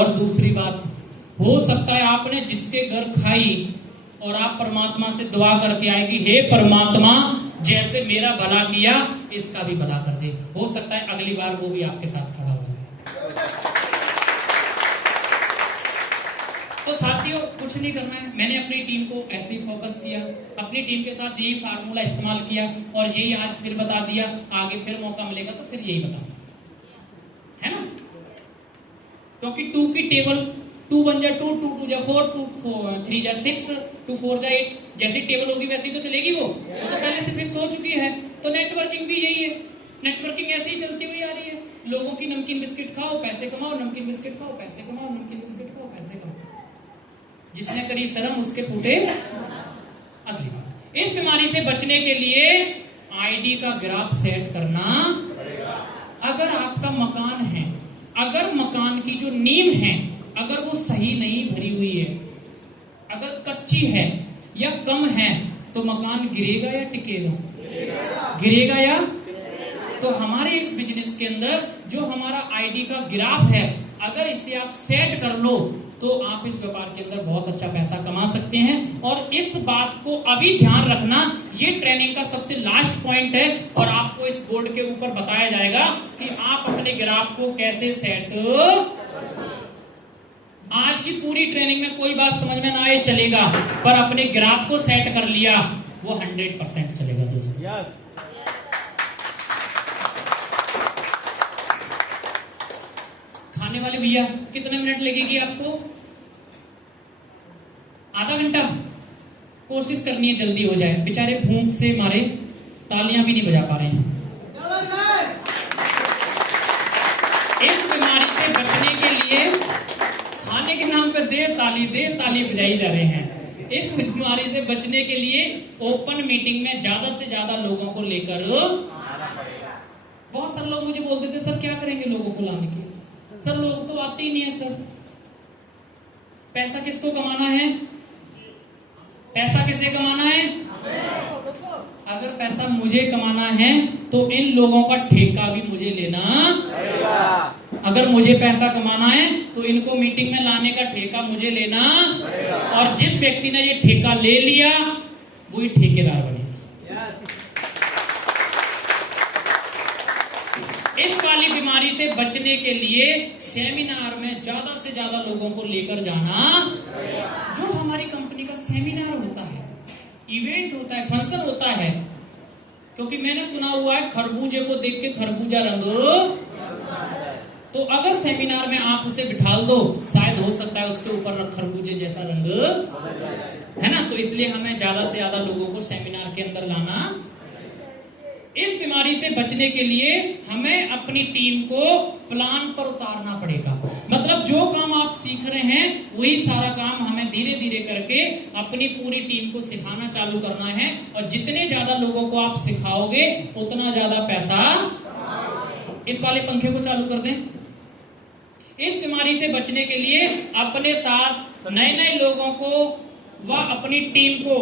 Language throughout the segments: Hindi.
और दूसरी बात, हो सकता है आपने जिसके घर खाई और आप परमात्मा से दुआ करके आए कि हे परमात्मा, जैसे मेरा भला किया इसका भी भला कर दे। हो सकता है अगली बार वो भी आपके साथ खड़ा हो जाए। तो साथियों, कुछ नहीं करना है। मैंने अपनी टीम को ऐसे ही फोकस किया, अपनी टीम के साथ यही फार्मूला इस्तेमाल किया और यही आज फिर बता दिया। आगे फिर मौका मिलेगा तो फिर यही बताऊंगा, है ना? क्योंकि 2 की टेबल 2 1 जा 2, 2 2 जा 4, 2 3 जा 6, 2 4 जा 8, जैसी टेबल होगी वैसी तो चलेगी वो तो पहले से फिक्स हो चुकी है। तो नेटवर्किंग भी यही है, नेटवर्किंग ऐसे ही चलती हुई आ रही है। लोगों की नमकीन बिस्किट खाओ, पैसे कमाओ, नमकीन बिस्किट खाओ, पैसे कमाओ, नमकीन बिस्किट खाओ, पैसे कमाओ। जिसने करी शर्म उसके फूटे अगली बार। इस बीमारी से बचने के लिए आईडी का ग्राफ सेट करना पड़ेगा। अगर आपका मकान है, अगर मकान की जो नींव है अगर वो सही नहीं भरी हुई है, अगर कच्ची है या कम है, तो मकान गिरेगा या टिकेगा? गिरेगा या? तो हमारे इस बिजनेस के अंदर जो हमारा आईडी का ग्राफ है, अगर इसे आप सेट कर लो तो आप इस व्यापार के अंदर बहुत अच्छा पैसा कमा सकते हैं। और इस बात को अभी ध्यान रखना, ये ट्रेनिंग का सबसे लास्ट पॉइंट है और आपको इस बोर्ड के ऊपर बताया जाएगा कि आप अपने ग्राफ को कैसे सेट। आज की पूरी ट्रेनिंग में कोई बात समझ में ना आए चलेगा, पर अपने ग्राफ को सेट कर लिया वो 100% चलेगा दोस्तों। खाने वाले भैया, कितने मिनट लगेगी आपको? आधा घंटा। कोशिश करनी है जल्दी हो जाए, बेचारे भूख से मारे तालियां भी नहीं बजा पा रहे हैं। इस बीमारी से बचने के लिए खाने के नाम पे दे ताली बजाई जा रहे हैं। इस बीमारी से बचने के लिए ओपन मीटिंग में ज्यादा से ज्यादा लोगों को लेकर बहुत सारे लोग मुझे बोलते थे, सर क्या करेंगे लोगों को लाने के? सर लोग तो आते ही नहीं है सर। पैसा किसको कमाना है? पैसा किसे कमाना है? अगर पैसा मुझे कमाना है तो इन लोगों का ठेका भी मुझे लेना पड़ेगा। अगर मुझे पैसा कमाना है तो इनको मीटिंग में लाने का ठेका मुझे लेना पड़ेगा। और जिस व्यक्ति ने ये ठेका ले लिया वही ठेकेदार बनेगा। इस वाली बीमारी से बचने के लिए सेमिनार में ज्यादा से ज्यादा लोगों को लेकर जाना। जो हमारी कंपनी का सेमिनार होता है, इवेंट होता है, फंक्शन होता है, क्योंकि मैंने सुना हुआ है खरबूजे को देख के खरबूजा रंग, तो अगर सेमिनार में आप उसे बिठाल दो शायद हो सकता है उसके ऊपर खरबूजे जैसा रंग, है ना? तो इसलिए हमें ज्यादा से ज्यादा लोगों को सेमिनार के अंदर लाना। इस बीमारी से बचने के लिए हमें अपनी टीम को प्लान पर उतारना पड़ेगा। मतलब जो काम आप सीख रहे हैं वही सारा काम हमें धीरे धीरे करके अपनी पूरी टीम को सिखाना चालू करना है। और जितने ज्यादा लोगों को आप सिखाओगे उतना ज्यादा पैसा। इस वाले पंखे को चालू कर दें। इस बीमारी से बचने के लिए अपने साथ नए नए लोगों को व अपनी टीम को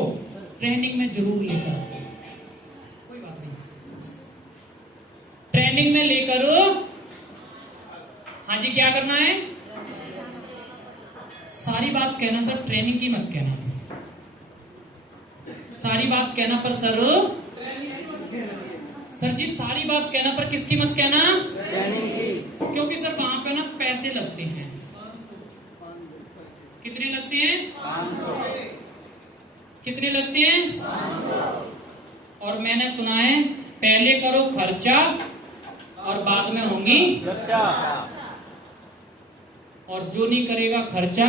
ट्रेनिंग में जरूर लेकर, ट्रेनिंग में लेकर, हाँ जी, क्या करना है? सारी बात कहना सर, ट्रेनिंग की मत कहना। सारी बात कहना पर सर जी सारी बात कहना पर किसकी मत कहना? क्योंकि सर वहां पे ना पैसे लगते हैं। कितने लगते हैं? 500। कितने लगते हैं? 500। और मैंने सुना है पहले करो खर्चा और बाद में होंगी खर्चा, और जो नहीं करेगा खर्चा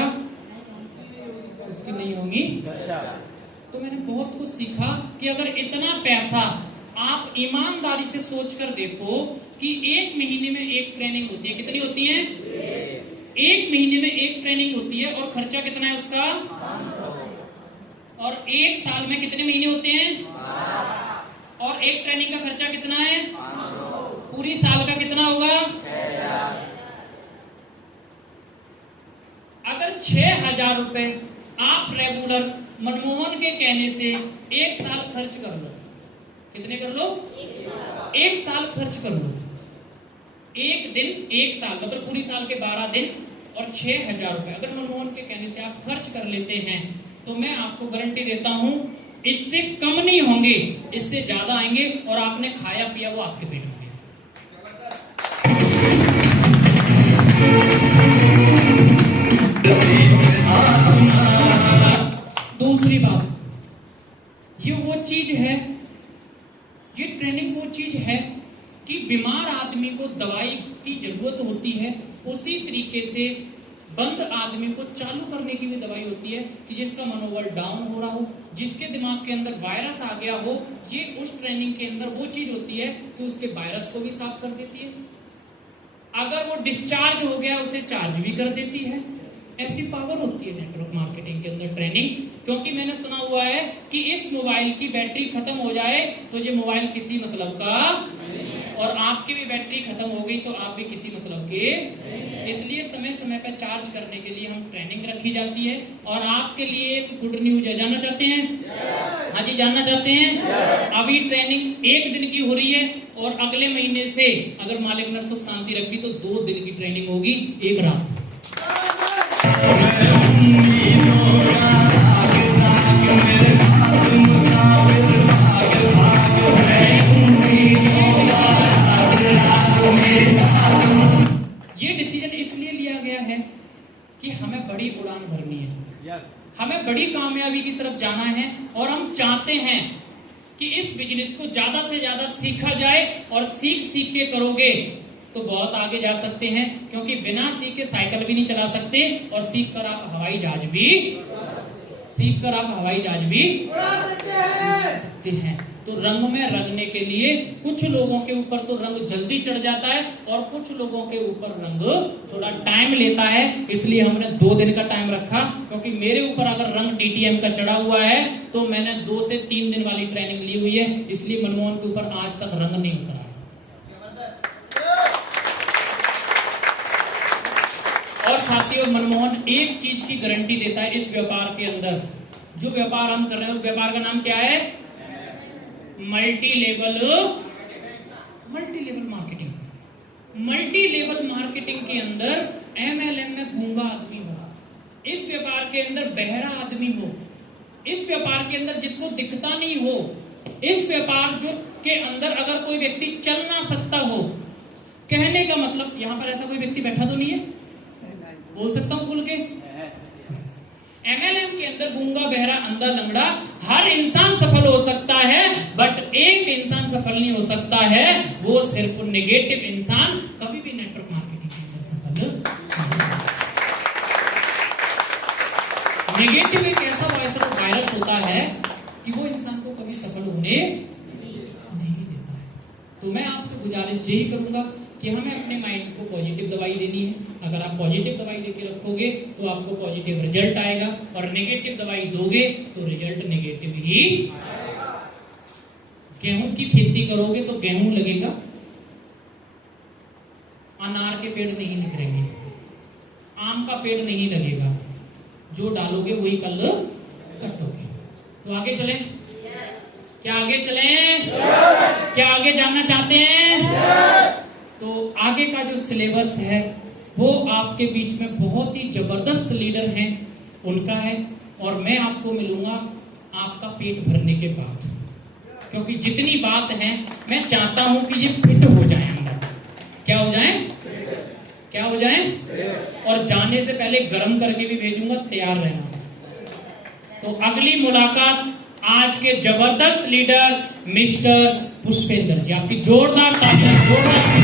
उसकी नहीं होंगी खर्चा। तो मैंने बहुत कुछ सीखा कि अगर इतना पैसा आप ईमानदारी से सोचकर देखो कि एक महीने में एक ट्रेनिंग होती है। कितनी होती है? एक महीने में एक ट्रेनिंग होती है और खर्चा कितना है उसका? 500। और एक साल में कितने महीने होते हैं? 12। और एक ट्रेनिंग का खर्चा कितना है? 500। पूरी साल का कितना होगा? 6000। अगर 6000 रुपए आप रेगुलर मनमोहन के कहने से एक साल खर्च कर लो। कितने कर लो? एक साल खर्च कर लो। एक दिन, एक साल मतलब पूरी साल के 12 दिन और 6,000 रुपए अगर मनमोहन के कहने से आप खर्च कर लेते हैं तो मैं आपको गारंटी देता हूं इससे कम नहीं होंगे, इससे ज्यादा आएंगे और आपने खाया पिया वो आपके पेट में। दूसरी बात, ये वो चीज है, ये ट्रेनिंग वो चीज है कि बीमार आदमी को दवाई की जरूरत होती है, उसी तरीके से बंद आदमी को चालू करने की भी दवाई होती है कि जिसका मनोबल डाउन हो रहा हो, जिसके दिमाग के अंदर वायरस आ गया हो, ये उस ट्रेनिंग के अंदर वो चीज होती है कि उसके वायरस को भी साफ कर देती है। अगर वो डिस्चार्ज हो गया उसे चार्ज भी कर देती है। ऐसी पावर होती है नेटवर्क मार्केटिंग के अंदर ट्रेनिंग। क्योंकि मैंने सुना हुआ है कि इस मोबाइल की बैटरी खत्म हो जाए तो ये मोबाइल किसी मतलब का, और आपकी भी बैटरी खत्म हो गई तो आप भी किसी मतलब के। इसलिए समय समय पर चार्ज करने के लिए हम ट्रेनिंग रखी जाती है। और आपके लिए एक गुड न्यूज है, जानना चाहते हैं? हाँ जी, जानना चाहते हैं? अभी ट्रेनिंग 1 दिन की हो रही है और अगले महीने से अगर मालिक ने सुख शांति रखी तो 2 दिन की ट्रेनिंग होगी, 1 रात। ये डिसीजन इसलिए लिया गया है कि हमें बड़ी उड़ान भरनी है, हमें बड़ी कामयाबी की तरफ जाना है और हम चाहते हैं कि इस बिजनेस को ज्यादा से ज्यादा सीखा जाए। और सीख के करोगे तो बहुत आगे जा सकते हैं, क्योंकि बिना सीखे साइकिल भी नहीं चला सकते और सीख कर आप हवाई जहाज भी उड़ा सकते हैं। तो रंग में रंगने के लिए कुछ लोगों के ऊपर तो रंग जल्दी चढ़ जाता है और कुछ लोगों के ऊपर रंग थोड़ा टाइम लेता है। इसलिए हमने 2 दिन का टाइम रखा, क्योंकि मेरे ऊपर अगर रंग डीटीएम का चढ़ा हुआ है तो मैंने 2 से 3 दिन वाली ट्रेनिंग ली हुई है। इसलिए मनमोहन के ऊपर आज तक रंग नहीं उतरा। और साथियों, मनमोहन एक चीज की गारंटी देता है इस व्यापार के अंदर, जो व्यापार हम कर रहे हैं उस व्यापार का नाम क्या है? Multi level marketing. Multi level marketing के अंदर MLM में गूंगा आदमी हो, इस व्यापार के अंदर बहरा आदमी हो, इस व्यापार के अंदर जिसको दिखता नहीं हो, इस व्यापार जो के अंदर अगर कोई व्यक्ति चल ना सकता हो, कहने का मतलब यहां पर ऐसा कोई व्यक्ति बैठा तो नहीं है? बोल सकता हूं खुल के? MLM के अंदर गूंगा बहरा अंधा लंगड़ा हर इंसान सफल हो सकता है, बट एक इंसान सफल नहीं हो सकता है, वो सिर्फ नेगेटिव इंसान कभी भी नेटवर्क मार्केटिंग के अंदर सफल नहीं। नेगेटिव एक ऐसा वायरस होता है कि वो इंसान को कभी सफल होने नहीं देता है। तो मैं आपसे गुजारिश यही करूंगा कि हमें अपने माइंड को पॉजिटिव दवाई देनी है। अगर आप पॉजिटिव दवाई देके रखोगे तो आपको पॉजिटिव रिजल्ट आएगा, और नेगेटिव दवाई दोगे तो रिजल्ट नेगेटिव ही। गेहूं की खेती करोगे तो गेहूं लगेगा, अनार के पेड़ नहीं निकलेंगे, आम का पेड़ नहीं लगेगा, जो डालोगे वही कल कटोगे। तो आगे चलें? क्या आगे चलें? क्या आगे जानना चाहते हैं? तो आगे का जो सिलेबस है वो आपके बीच में बहुत ही जबरदस्त लीडर हैं उनका है, और मैं आपको मिलूंगा आपका पेट भरने के बाद, क्योंकि जितनी बात है मैं चाहता हूं कि ये फिट हो जाए अंदर। क्या हो जाए? क्या हो जाए? और जाने से पहले गर्म करके भी भेजूंगा, तैयार रहना। तो अगली मुलाकात आज के जबरदस्त लीडर मिस्टर पुष्पेंद्र जी, आपकी जोरदार तालियां, जोरदार